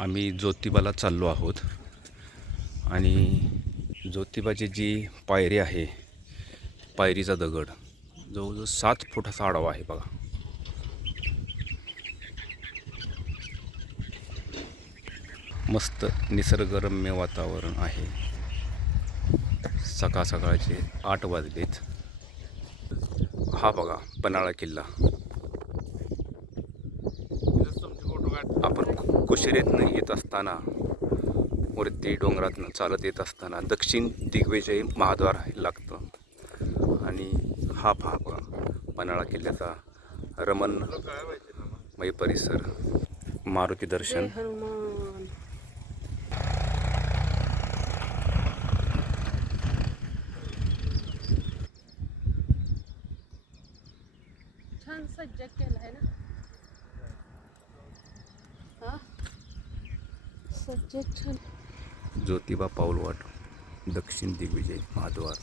आम्ही ज्योतिबाला चाललो आहोत आणि ज्योतिबाची जी पायरी आहे, पायरीचा दगड जवळजवळ 7 फुटाचा आडवा आहे बघा. मस्त निसर्गरम्य वातावरण आहे. सकाळ सकाळचे 8 वाजलेत. हा बघा पन्हाळा किल्ला. आपण कुशेरीतनं येत असताना, वरती डोंगरातनं चालत येत असताना दक्षिण दिग्विजय महाद्वार लागतं आणि हा पहा बघा पन्हाळा किल्ल्याचा रमणमय परिसर, मारुती दर्शन. छान सज्ज केलाय ना. हा सज्ज छान. ज्योतिबा पाऊलवाट, दक्षिण दिग्विजय महाद्वार.